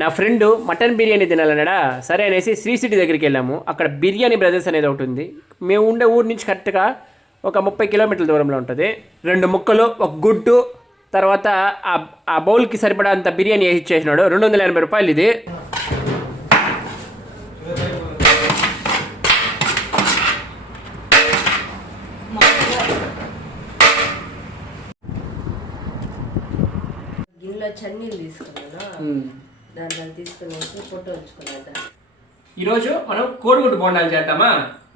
నా friend mutton biryani తినాలన్నాడా, సరే అనేసి శ్రీ సిటీ దగ్గరికి వెళ్ళాము. అక్కడ బిర్యానీ బ్రదర్స్ అనేది ఒకటి ఉంది. మేము ఉండే ఊరు నుంచి కరెక్ట్గా ఒక 30 కిలోమీటర్ల దూరంలో ఉంటుంది. 2 ముక్కలు, ఒక గుడ్డు, తర్వాత ఆ బౌల్కి సరిపడా అంత బిర్యానీ వేసి ఇచ్చేసినాడు. 280 రూపాయలు ఇది. గిన్నెలో చన్నీళ్ళు తీసుకున్నాను, దాంట్లో తీసుకునేసి ఫోటో ఉంచుకున్నాను. ఈరోజు మనం కోడిగుడ్డు బోండాలు చేద్దామా.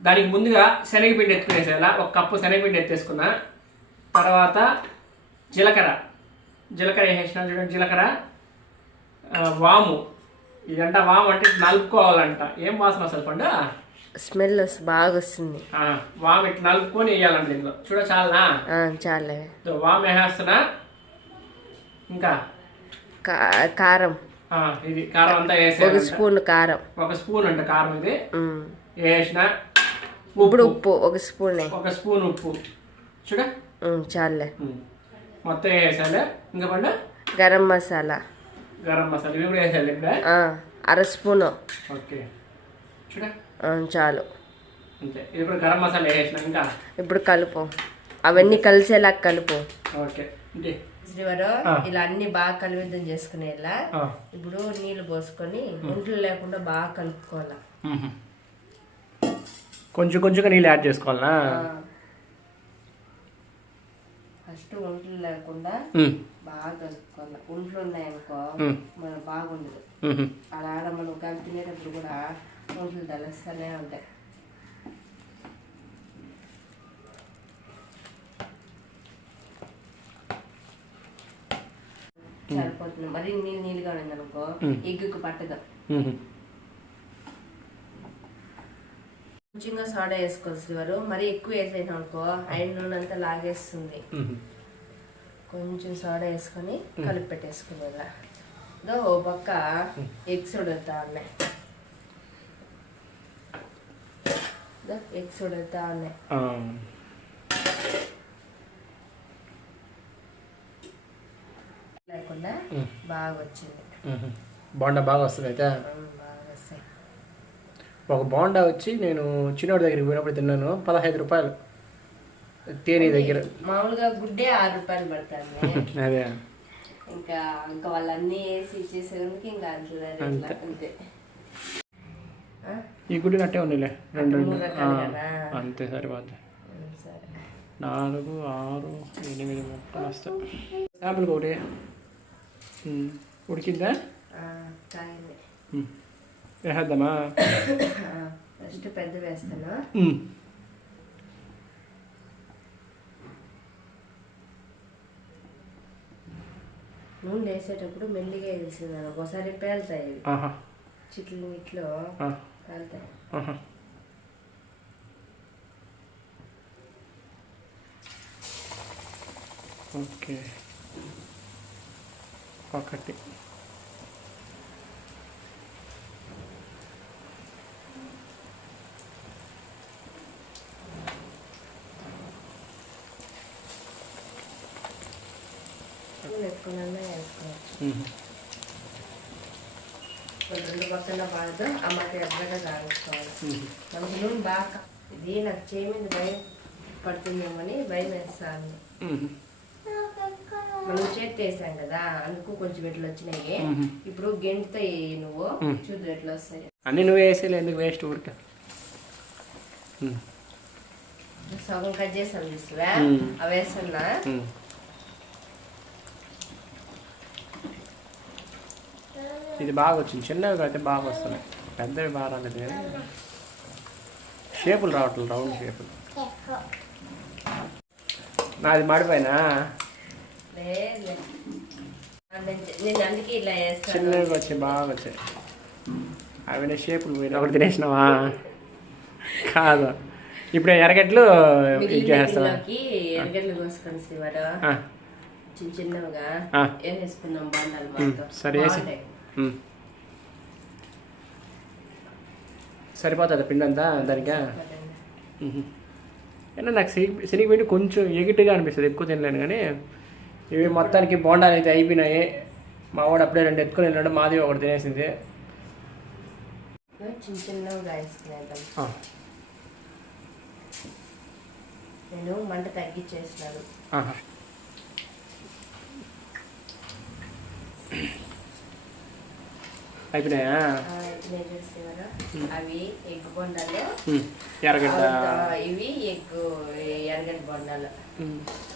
దానికి ముందుగా శనగపిండి ఎత్తుకునేసేలా. 1 కప్పు శనగపిండి ఎత్తేసుకున్నా. తర్వాత జీలకర్ర వేసేసిన. చూడండి, జీలకర్ర, వాము. ఇదంట వాము అంటే నలుపుకోవాలంట. ఏం వాసన అసలు పండు, స్మెల్ బాగా వస్తుంది. వాము ఇట్లా నలుపుకొని వేయాలంట దీంట్లో. చూడ చాలా చాలే. వాము వేసేస్తున్నా. ఇంకా కారం, ఇది కారం అంతా వేసే. 1 స్పూన్ కారం, 1 స్పూన్ అంట కారం ఇది వేసిన. ఇప్పుడు ఉప్పు 1 స్పూన్, 1 స్పూన్ ఉప్పు. చూడ చాలే. మొత్తం వేసాలి. ఇంకా పండు గరం మసాలా ఇవి కూడా వేసాలి. ఇప్పుడు 1/2 స్పూను. ఓకే, చూడ చాలు. అంతే. ఇది ఇప్పుడు గరం మసాలా వేసిన. ఇంకా ఇప్పుడు కలుపు, అవన్నీ కలిసేలా కలుపు. ఓకే. ఇలా అన్ని బాగా కలివిద్దం చేసుకునేలా. ఇప్పుడు నీళ్లు పోసుకొని ఒంట్లు లేకుండా బాగా కలుపుకోవాలా. కొంచెంగా నీళ్ళు యాడ్ చేసుకోవాలా. ఫస్ట్ ఒంట్లు లేకుండా బాగా కలుపుకోవాలి. ఒంట్లు ఉన్నాయనుకో మనం బాగుండదు. అలా మనం కానీ తినేటప్పుడు కూడా ఒంట్లు తెలుస్తూనే ఉంటాయి. సరిపోతుంది. మరి నీళ్ళుగా ఉందనుకో ఎగ్గుకు పట్టదు. కొంచెంగా సోడా వేసుకోవాలి. మరి ఎక్కువ వేసేసాం అనుకో ఐరన్ నూనె అంతా లాగేస్తుంది. కొంచెం సోడా వేసుకొని కలిపి పెట్టేసుకునేదా. ఓ పక్క ఎగ్స్ ఉడుకుతా ఉన్నాయి. ఎగ్స్ ఉడుకుతా ఉన్నాయి. లేకుండా బాగా వచ్చింది. బోండా బాగా వస్తుంది. అయితే ఒక బోండా వచ్చి నేను చిన్నోడి దగ్గరికి పోయినప్పుడు తిన్నాను. 15 రూపాయలు. తేనె దగ్గర మామూలుగా గుడ్డే 6 రూపాయలు పడుతుంది. అదే ఇంకా వాళ్ళన్నీ వేసి ఇచ్చేసేందుకు ఇంకా అంతే. ఈ గుడ్డు కట్టే ఉండలే 2 అంతే సరిపోద్ది. 4, 6, 8 ముక్కలు వస్తాయి. చేపలు ఒకటి ఉడికిందా? వేసేద్దామా? ఫస్ట్ పెద్ద వేస్తాను. నూనె వేసేటప్పుడు మెల్లిగా వేసింది. ఒకసారి పేలుతాయి చిట్లు ఇట్లో పేలుతాయి. ఓకే, ఒకటి. ఎక్కువనే వేసుకోవచ్చు. 2 పక్కన బాగా అమ్మకి ఎర్రగా కాల్చుకోవాలి. మనకు నూనె బాగా ఇది నాకు చేయమని భయం పడుతుందేమని భయం వేస్తాను. మనం చేతి వేసాం కదా, అందుకు కొంచెం ఎట్లు వచ్చినాయి. ఇప్పుడు గెంటితో నువ్వు చూద్దు ఎట్లా వస్తాయి. అన్ని నువ్వు వేసేలే, ఎందుకు వేస్ట్ ఊరిక. సగం కట్ చేసాను చూస్తువా, అవి వేస్తున్నా. ఇది బాగా వచ్చింది. చిన్నవి అయితే బాగా వస్తున్నాయి, పెద్దవి బాగా రాలేదు. కానీ షేపులు రావట్లేదు, రౌండ్ షేపులు. నాది మాడిపోయినా చిన్నవి వచ్చాయి, బాగా వచ్చాయి. అవి షేపులు పోయినా ఒకటి తినేసినావా? కాదు, ఇప్పుడు ఎర్రగడ్డలు ఇచ్చేస్తావా? ఎర్రగడ్డలు కోసుకొని చిన్న చిన్నగా వేసుకున్నాం. సరే, సరిపోతుంది పిండి అంతా దానికా? అయినా నాకు శనగపిండి కొంచెం ఎగిటిగా అనిపిస్తుంది, ఎక్కువ తినలేను. కానీ ఇవి మొత్తానికి బోండాలు అయితే అయిపోయినాయి. మా వాడు అప్పుడే 2 ఎత్తుకొని వెళ్ళాడు, మాది ఒకటి తినేసింది. చిన్న చిన్నగా వేసుకునేద్దాం. నేను మంట తగ్గించేసినాను. అయిపోయినాయా? అవి ఎగ్ బొండాలు, ఎర్రగడ్డ, ఇవి ఎర్రగడ్డ బొండాలు.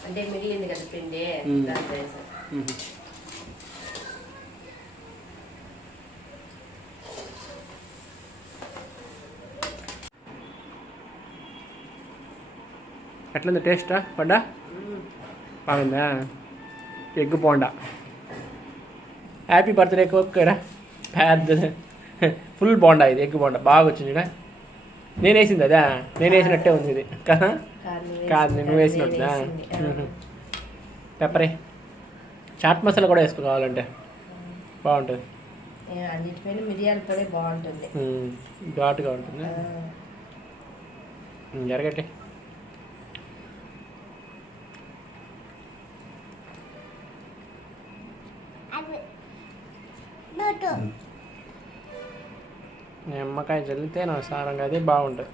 అంటే మిగిలింది కదా పిండి, దాంట్లో వేసాను. ఎట్లుంది టేస్టా బొండా? బాగుందా? ఎగ్ బోండా. హ్యాపీ బర్త్డే కోక్కరా, పెద్ద ఫుల్ బోండా ఇది, ఎగ్ బోండా బాగా వచ్చింది. నేను వేసింది అదా? నేను వేసినట్టే ఉంది ఇది కదా? కాదు, నువ్వు వేసినట్టుదా? పెప్పరే, చాట్ మసాలా కూడా వేసుకో కావాలంటే, బాగుంటుంది. అన్నిటిపైన మిరియాల పొడి బాగుంటుంది, ఘాటుగా ఉంటుంది. జరగట్టే. నిమ్మకాయ చల్లితే నా సారంగా అది బాగుంటుంది.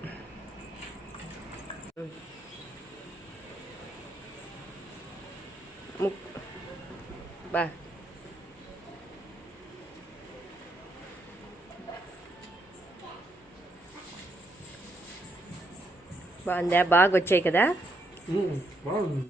బాగుందా? బాగా వచ్చాయి కదా? బాగుంది.